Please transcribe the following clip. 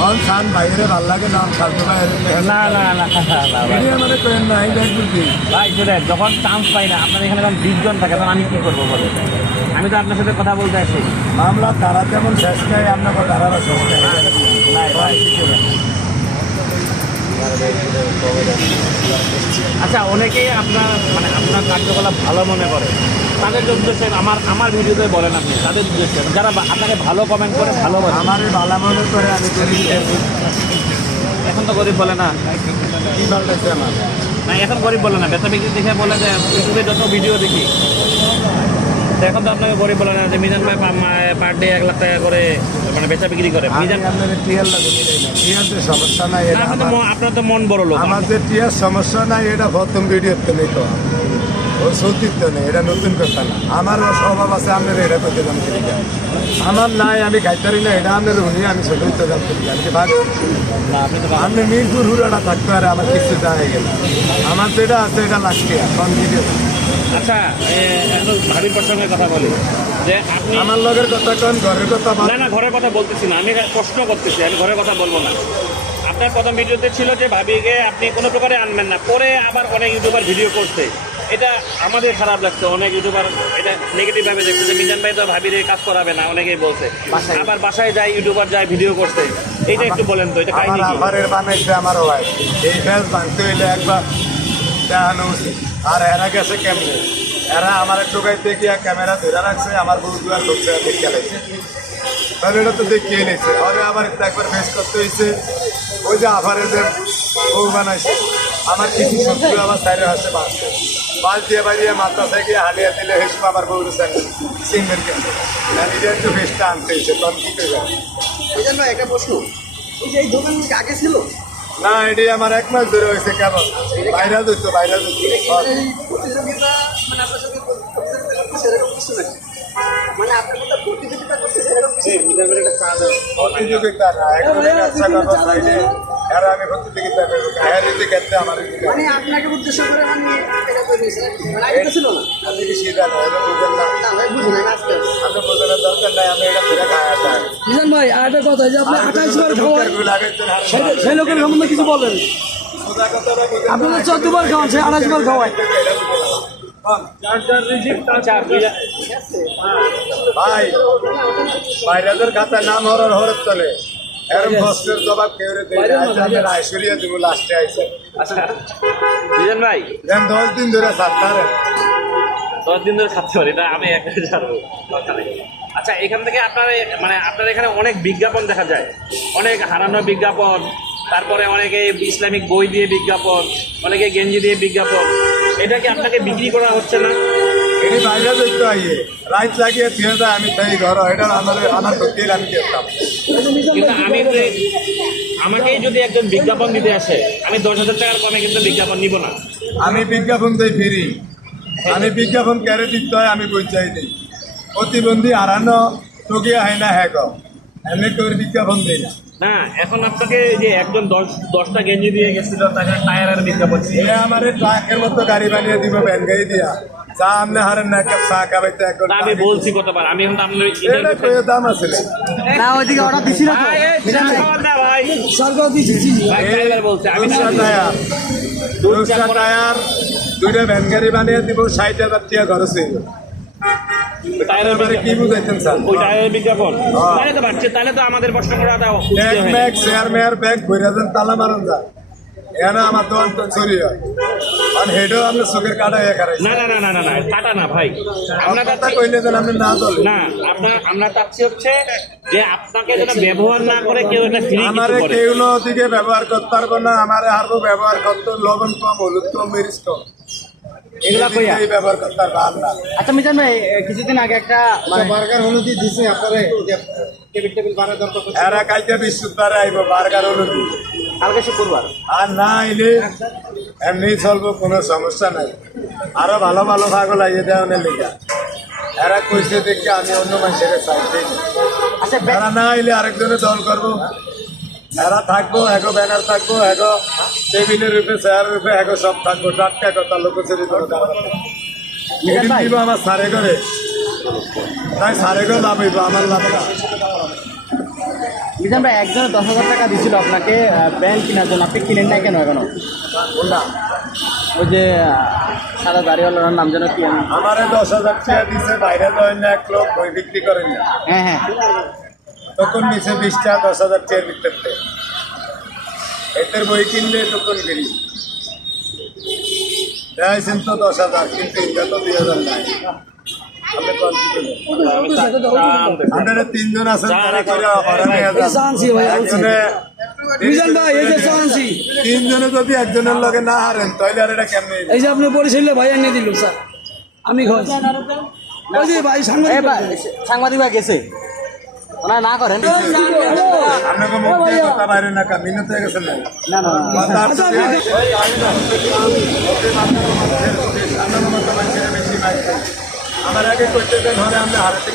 On খান বাইরে ভালো লাগে না খালতো বাইরে না না না না না ভাই এরিয়া মানে কেন না ব্যাগ বুঝি ভাই শুনেন যখন চান্স পাই না আপনার এখানে যখন থাকে তখন আমি কি করব বলে আমি তো আপনার সাথে কথা বলতে আসি মামলা তারা যেমন শেষ নেই আপনাকে তারা শেষ নেই নাই ভাই আচ্ছা অনেকেই আপনার মানে আপনার কার্যকলাপ ভালো মনে করে তাদের উদ্দেশ্যে আমার আমার ভিডিওতে বলেন আপনি তাদের উদ্দেশ্যে যারা আপনাকে ভালো কমেন্ট করে ভালোবাসে। আমার ভালো মনে করে আমি এখন তো গরিব বলে না। কি আমার না এখন গরিব বলে না। বেচা বিক্রি দেখে বলে যে ইউটিউবে যত ভিডিও দেখি এখন তো আপনাকে গরিব বলে না যে মিজান ভাই পার ডে এক লাখ টাকা করে মানে বেচা বিক্রি করে। মিজান আপনার টিয়ার লাগে টিয়ার সমস্যা নাই আপনার তো মন বড় লোক। টিয়ার সমস্যা নাই এটা প্রথম ভিডিওতে নেই তো ও সত্যিত্ব নেই এটা নতুন কথা না। আমারও স্বভাব আছে আপনার এটা করতে করি আমার নাই আমি খাইতারি না এটা আপনার উনি আমি দাম করি আমি আপনি মিরপুর হুড়াটা থাকতে পারে আমার কিছু যায় গেল। আমার যেটা আছে এটা লাগছে কম ভিডিও আচ্ছা এখন ভাবির প্রসঙ্গে কথা বলি। যে আপনি আমার লগের কথা কন ঘরের কথা না ঘরের কথা বলতেছি না আমি প্রশ্ন করতেছি আমি ঘরের কথা বলব না। আপনার প্রথম ভিডিওতে ছিল যে ভাবিকে আপনি কোনো প্রকারে আনবেন না পরে আবার অনেক ইউটিউবার ভিডিও করছে। এটা আমাদের খারাপ লাগছে অনেক ইউটিউবার এটা নেগেটিভ ভাবে দেখছে যে মিজান ভাই তো ভাবির কাজ করাবে না অনেকেই বলছে। আবার বাসায় যায় ইউটিউবার যায় ভিডিও করছে। এটা একটু বলেন তো এটা আমার কাহিনী কি? আবারের বানাইছে আমার ওয়াই এই ফেস ভাঙতে হইলে একবার দেখানো উচিত। আর এরা গেছে কেমনে এরা আমার টোকাইতে গিয়া ক্যামেরা ধরে রাখছে আমার বউ দুয়ার করছে দেখে লাগছে তাহলে এটা তো দেখিয়ে নিচ্ছে হবে আবার একবার ফেস করতে হয়েছে ওই যে আফারে যে বউ বানাইছে আমার কিছু শত্রু আমার সাইডে হাসে বাঁচছে দিয়ে বাড়িয়ে মাথা থেকে হালিয়া দিলে হেসে আমার বউর সিঙ্গের কেন্দ্র। এটা একটু ফেসটা আনতে হয়েছে তখন কি করে এই জন্য একটা প্রশ্ন ওই যে এই দোকান আগে ছিল? না এটি আমার এক মাস ধরে হয়েছে কেমন ভাইরাল হইতো ভাইরাল হইতো। প্রতিযোগিতা মানে আপনার সাথে প্রতিযোগিতা করতে সেরকম কিছু নাকি মানে আপনার মধ্যে প্রতিযোগিতা করতে সেরকম কিছু প্রতিযোগিতা না একদম ব্যবসা করব আর আমি হ্যাঁ ক্ষেত্রে আমার মানে আপনাকে উদ্দেশ্য করে এটা করে মানে আগে তো ছিল না। আপনি কি সিধা না বুঝেন না। না বুঝি না আজকে। আপনি বোঝানোর দরকার নাই আমি এটা ফিরে খাওয়া যায় মিজান ভাই আর কথা যে আপনি আঠাশ বার খাওয়ান সেই সেই লোকের সম্বন্ধে কিছু বলেন। আপনি তো চোদ্দ বার খাওয়ান সে আঠাশ বার খাওয়ায়। আচ্ছা ভাই বাইরাদের খাতায় নাম হরার হরত চলে এরম প্রশ্নের জবাব কেউ দেয় না। আজ আমি আইসরিয়া দিব লাস্টে আইসে। আচ্ছা ভাই। যেন দশ দিন ধরে সাতটারে দশ দিন ধরে থাকতে পারি না আমি একা আচ্ছা এখান থেকে আপনার মানে আপনার এখানে অনেক বিজ্ঞাপন দেখা যায়। অনেক হারানো বিজ্ঞাপন তারপরে অনেকে ইসলামিক বই দিয়ে বিজ্ঞাপন অনেকে গেঞ্জি দিয়ে বিজ্ঞাপন। এটা কি আপনাকে বিক্রি করা হচ্ছে না? আমি তাই ঘর এটা আমার আমি দেখতাম। কিন্তু আমি যদি আমাকেই যদি একজন বিজ্ঞাপন দিতে আসে আমি দশ হাজার টাকার কমে কিন্তু বিজ্ঞাপন নিব না। আমি বিজ্ঞাপন দেই ফিরি। আমি বিজ্ঞাপন ক্যারে দিতে হয় আমি পৌঁছাই দিই। প্রতিবন্ধী হারানো টকিয়া হয় না হ্যাঁ এমনি করে বিজ্ঞাপন দিই না। না এখন আপনাকে যে একজন দশ দশটা গেঞ্জি দিয়ে গেছিল তাকে টায়ারের বিজ্ঞাপন আমার ট্রাকের মতো গাড়ি বানিয়ে দিব ব্যান গাড়ি দিয়া। যা আপনি হারেন না চা খাবাইতে আমি বলছি কতবার আমি এখন আপনার এটা কয়ে দাম আছে না ওইদিকে অর্ডার দিছি না ভাই, এই চা খাওয়ান না ভাই। সরকার দিয়েছি ভাই বলছে আমি দুশা টায়ার। দুইটা ভ্যান গাড়ি বানিয়ে দিব ষাট হাজার টিয়া খরচ হইব টায়ারের এবারে কি বিজ্ঞাপন স্যার? ওই টায়ারের। তাহলে তো তাহলে তো আমাদের তালা মারন যায় আমার দোকান তো চুরি হয় আর হেডও আপনি চোখের কাটা হয়ে খারাই না না না না না না কাটা না ভাই। আমরা কথা কইলে আপনি না চলে। না আপনার আমরা চাচ্ছি হচ্ছে যে আপনাকে যেন ব্যবহার না করে কেউ এটা ফ্রি কিছু আমারে কেউ দিকে ব্যবহার করতে পারব না আমারে হারবো ব্যবহার করতে লবণ কম হলুদ কম মরিচ কম। এগুলা কইয়া? ব্যবহার করতে আচ্ছা মিজান ভাই কিছুদিন আগে একটা মানে বার্গার হলুদি দিছে আপনারে টেবিল টেবিল বাড়া দরকার এরা কালকে বিশুদ্ধারে আইব বার্গার অনুদি কালকে শুক্রবার? আর না আইলে এমনি চলবো কোনো সমস্যা নাই। আরও ভালো ভালো ভাগ লাগিয়ে দেওয়া লেখা এরা কইছে দেখে আমি অন্য মানুষের সাইড দিই আচ্ছা এরা না আইলে আরেকজনের দল করব। এরা থাকব এগো ব্যানার থাকব এগো টেবিলের রূপে চেয়ারের রূপে এগো সব থাকব টাটকা কথা লোকচুরি করে এদিন দিব আমার সারে করে। তাই সারে করে লাভ হইব আমার লাভ না। মিজান ভাই একজনে দশ হাজার টাকা দিছিল আপনাকে ব্যাংক কেনার জন্য আপনি কিনেন নাই কেন এখনও? কোনটা? ওই যে সাদা দাড়িওয়ালার নাম যেন কি আমি আমারে দশ হাজার টাকা দিছে বাইরে দেয় না এক লোক বই বিক্রি করেন না। হ্যাঁ হ্যাঁ। তখন নিচে বিশ টাকা দশ হাজার টাকার ভিতরতে এদের বই কিনলে তখন কিনি দেখাইছেন তো দশ হাজার কিন্তু এটা তো দুই হাজার নাই? আপনারা তিনজন আছেন করে তিনজনে যদি একজনের লগে না হারেন তাহলে আর এটা কেমনে এই যে আপনি বরিশাল ভাই এনে দিল স্যার। আমি ভাই সাংবাদিক সাংবাদিক গেছে। ওনারা না করেন। আপনাকে মুখ দিয়ে কথা বাইরে না মিনতে গেছেন না? না আমার আগে করতে দেন হলে আমরা হারাতে